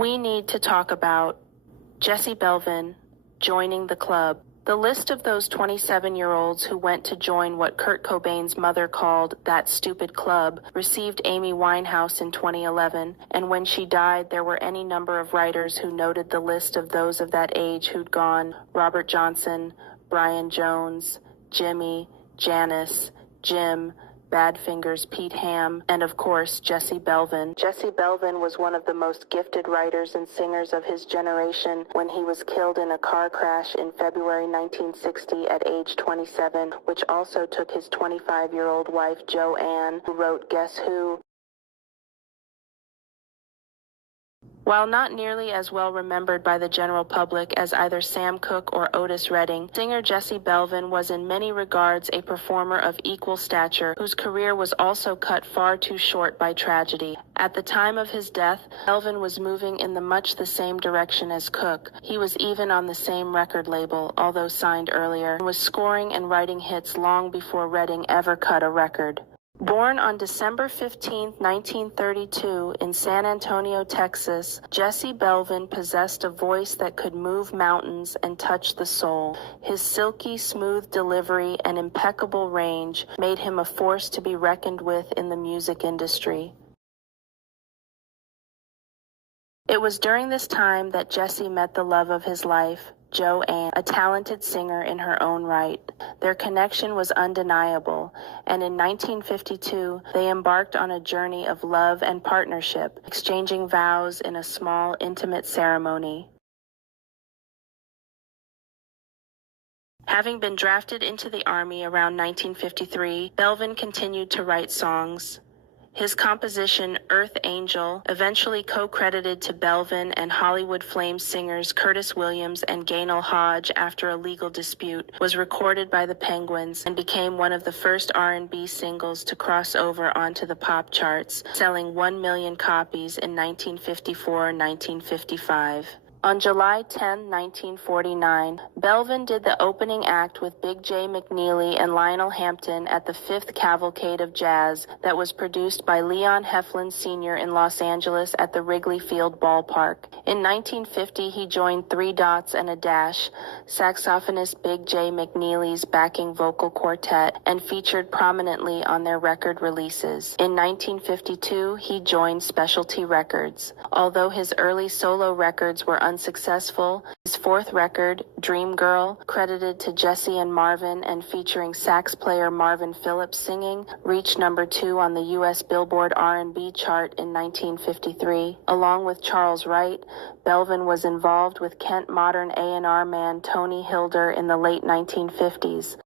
we need to talk about Jesse Belvin joining the club. The list of those 27-year-olds who went to join what Kurt Cobain's mother called that stupid club received Amy Winehouse in 2011, and when she died, there were any number of writers who noted the list of those of that age who'd gone: Robert Johnson, Brian Jones, Jimmy, Janis, Jim, Badfingers Pete Ham, and of course, Jesse Belvin. Jesse Belvin was one of the most gifted writers and singers of his generation when he was killed in a car crash in February 1960 at age 27, which also took his 25-year-old wife, Joanne, who wrote Guess Who? While not nearly as well remembered by the general public as either Sam Cooke or Otis Redding, singer Jesse Belvin was in many regards a performer of equal stature, whose career was also cut far too short by tragedy. At the time of his death, Belvin was moving in much the same direction as Cooke. He was even on the same record label, although signed earlier, and was scoring and writing hits long before Redding ever cut a record. Born on December 15, 1932, in San Antonio, Texas, Jesse Belvin possessed a voice that could move mountains and touch the soul. His silky, smooth delivery and impeccable range made him a force to be reckoned with in the music industry. It was during this time that Jesse met the love of his life, Joanne, a talented singer in her own right. Their connection was undeniable, and in 1952, they embarked on a journey of love and partnership, exchanging vows in a small, intimate ceremony. Having been drafted into the Army around 1953, Belvin continued to write songs. His composition, Earth Angel, eventually co-credited to Belvin and Hollywood Flames singers Curtis Williams and Gaynell Hodge after a legal dispute, was recorded by the Penguins and became one of the first R&B singles to cross over onto the pop charts, selling 1 million copies in 1954-1955. On July 10, 1949, Belvin did the opening act with Big J. McNeely and Lionel Hampton at the 5th Cavalcade of Jazz that was produced by Leon Heflin Sr. in Los Angeles at the Wrigley Field Ballpark. In 1950, he joined Three Dots and a Dash, saxophonist Big J. McNeely's backing vocal quartet, and featured prominently on their record releases. In 1952, he joined Specialty Records. Although his early solo records were unsuccessful, his fourth record, Dream Girl, credited to Jesse and Marvin and featuring sax player Marvin Phillips singing, reached number 2 on the U.S. Billboard R&B chart in 1953. Along with Charles Wright, Belvin was involved with Kent modern A&R man Tony Hilder in the late 1950s.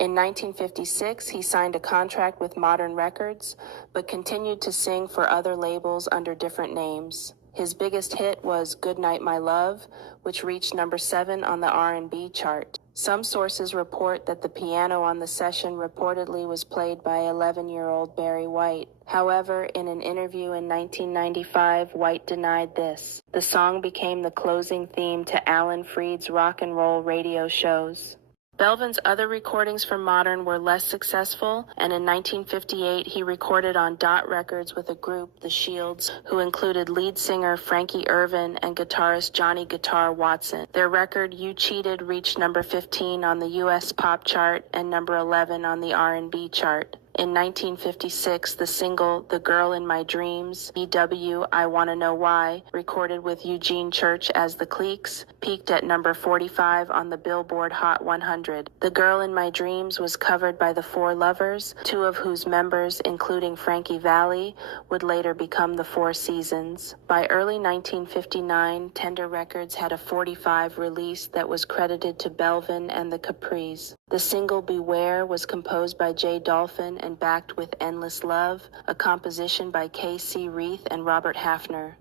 In 1956, he signed a contract with Modern Records, but continued to sing for other labels under different names. His biggest hit was Goodnight My Love, which reached number 7 on the R&B chart. Some sources report that the piano on the session reportedly was played by 11-year-old Barry White. However, in an interview in 1995, White denied this. The song became the closing theme to Alan Freed's rock and roll radio shows. Belvin's other recordings for Modern were less successful, and in 1958 he recorded on Dot Records with a group, The Shields, who included lead singer Frankie Irvin and guitarist Johnny Guitar Watson. Their record, You Cheated, reached number 15 on the U.S. pop chart and number 11 on the R&B chart. In 1956, the single The Girl in My Dreams, EW I Wanna Know Why, recorded with Eugene Church as The Cliques, peaked at number 45 on the Billboard Hot 100. The Girl in My Dreams was covered by the Four Lovers, 2 of whose members, including Frankie Valli, would later become the Four Seasons. By early 1959, Tender Records had a 45 release that was credited to Belvin and the Capris. The single Beware was composed by Jay Dolphin and backed with Endless Love, a composition by K.C. Reith and Robert Hafner.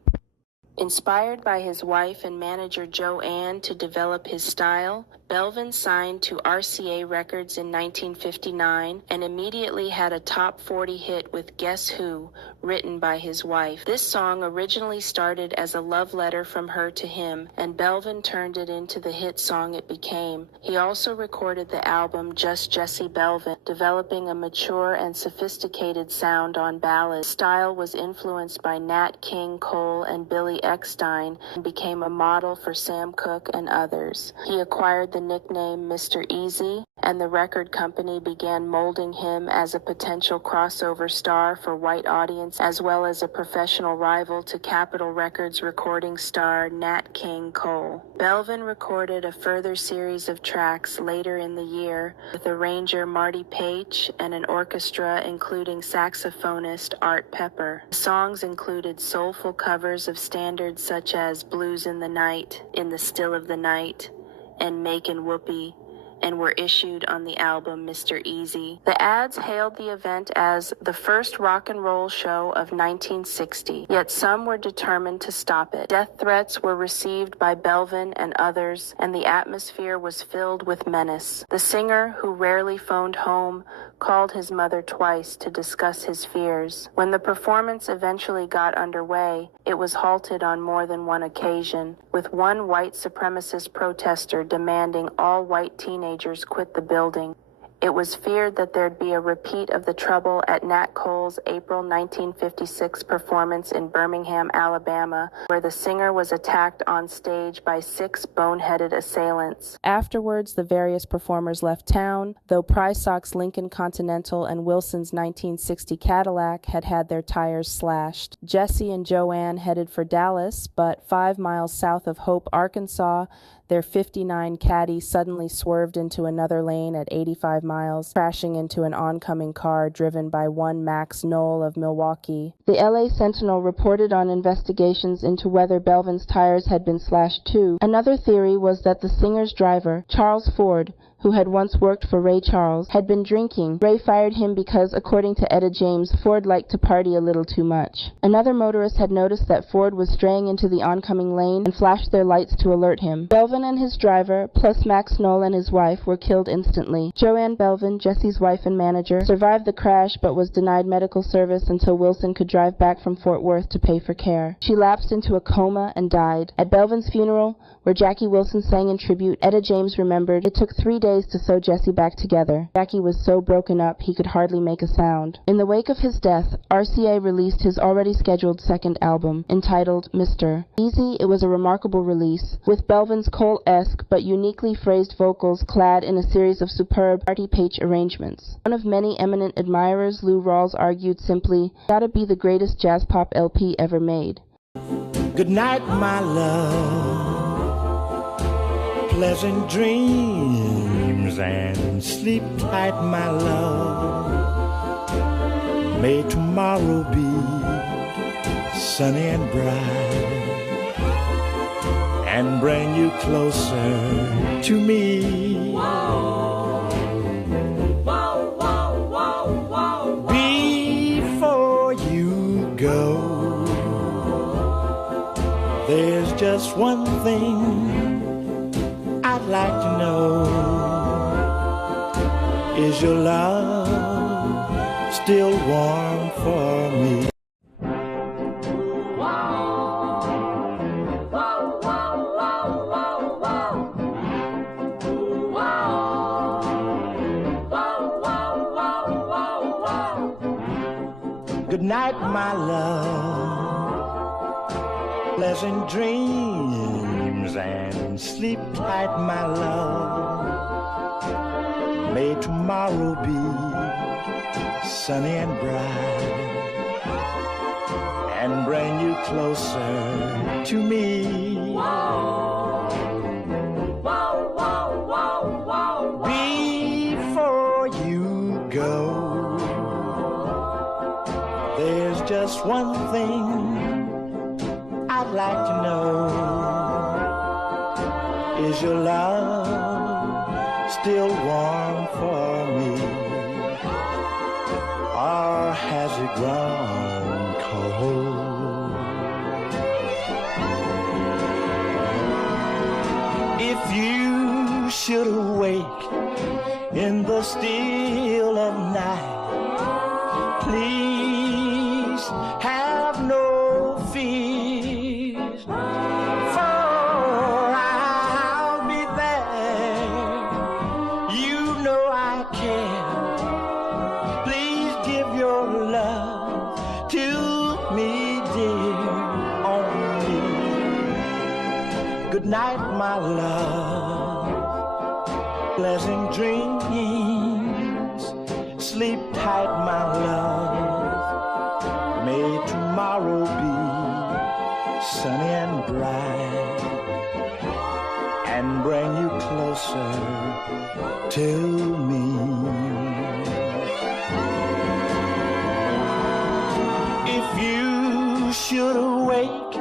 Inspired by his wife and manager Joanne to develop his style, Belvin signed to RCA Records in 1959 and immediately had a top 40 hit with Guess Who, written by his wife. This song originally started as a love letter from her to him, and Belvin turned it into the hit song it became. He also recorded the album Just Jesse Belvin, developing a mature and sophisticated sound on ballads. His style was influenced by Nat King Cole and Billy Eckstine and became a model for Sam Cooke and others. He acquired the nickname Mr. Easy, and the record company began molding him as a potential crossover star for white audience, as well as a professional rival to Capitol Records recording star Nat King Cole. Belvin recorded a further series of tracks later in the year with arranger Marty Paich and an orchestra including saxophonist Art Pepper. The songs included soulful covers of standards such as Blues in the Night, In the Still of the Night, and Makin' Whoopee, and were issued on the album Mr. Easy. The ads hailed the event as the first rock and roll show of 1960, yet some were determined to stop it. Death threats were received by Belvin and others, and the atmosphere was filled with menace. The singer, who rarely phoned home, called his mother twice to discuss his fears. When the performance eventually got underway, it was halted on more than one occasion, with one white supremacist protester demanding all white teenagers quit the building. It was feared that there'd be a repeat of the trouble at Nat Cole's April 1956 performance in Birmingham, Alabama, where the singer was attacked on stage by 6 boneheaded assailants. Afterwards, the various performers left town, though Prysock's Lincoln Continental and Wilson's 1960 Cadillac had had their tires slashed. Jesse and Joanne headed for Dallas, but 5 miles south of Hope, Arkansas, their 59 Caddy suddenly swerved into another lane at 85 miles, crashing into an oncoming car driven by one Max Knoll of Milwaukee. The LA Sentinel reported on investigations into whether Belvin's tires had been slashed too. Another theory was that the singer's driver, Charles Ford, who had once worked for Ray Charles, had been drinking. Ray fired him because, according to Etta James, Ford liked to party a little too much. Another motorist had noticed that Ford was straying into the oncoming lane and flashed their lights to alert him. Belvin and his driver, plus Max Knoll and his wife, were killed instantly. Joanne Belvin, Jesse's wife and manager, survived the crash but was denied medical service until Wilson could drive back from Fort Worth to pay for care. She lapsed into a coma and died. At Belvin's funeral, where Jackie Wilson sang in tribute, Etta James remembered, "It took 3 days to sew Jesse back together. Jackie was so broken up he could hardly make a sound." In the wake of his death, RCA released his already scheduled second album, entitled Mr. Easy. It was a remarkable release, with Belvin's Cole-esque but uniquely phrased vocals clad in a series of superb Marty Paich arrangements. One of many eminent admirers, Lou Rawls, argued simply, "Gotta be the greatest jazz pop LP ever made." Good night, my love. Pleasant dreams and sleep tight, my love. May tomorrow be sunny and bright and bring you closer to me. Whoa, whoa, whoa, whoa, whoa. Before you go, there's just one thing I'd like to know. Is your love still warm for me? Good night, my love. Pleasant dreams and sleep tight, my love. May tomorrow be sunny and bright and bring you closer to me. Whoa, whoa, whoa, whoa, whoa. Before you go, there's just one thing I'd like to know. Is your love still warm for me? Or has it grown cold? If you should should awake in the still of night, please have no fears, for I'll be there. You know I care. Please give your love to me, dear, only. Good night, my love. Pleasant dreams. Sleep tight, my love. May tomorrow be sunny and bright and bring you closer to me. If you should awake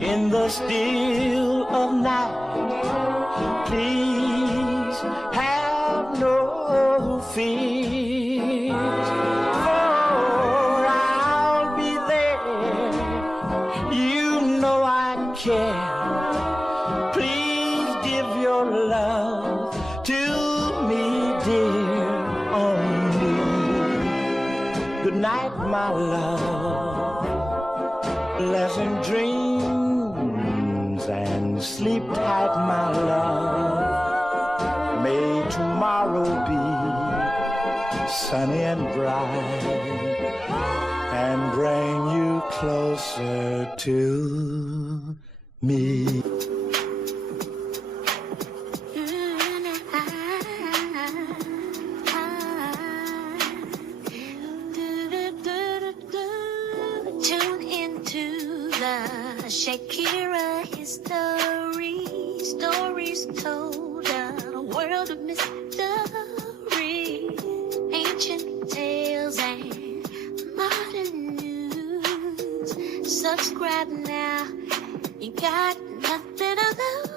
in the still of night, please have no fears, for I'll be there. You know I care. Please give your love to me, dear, only. Good night, my love. Pleasant dreams and sleep tight, my love. May tomorrow be sunny and bright and bring you closer to me. Tune into the Shakira history, stories told, a world of mystery, ancient tales and modern news. Subscribe now, you got nothing to lose.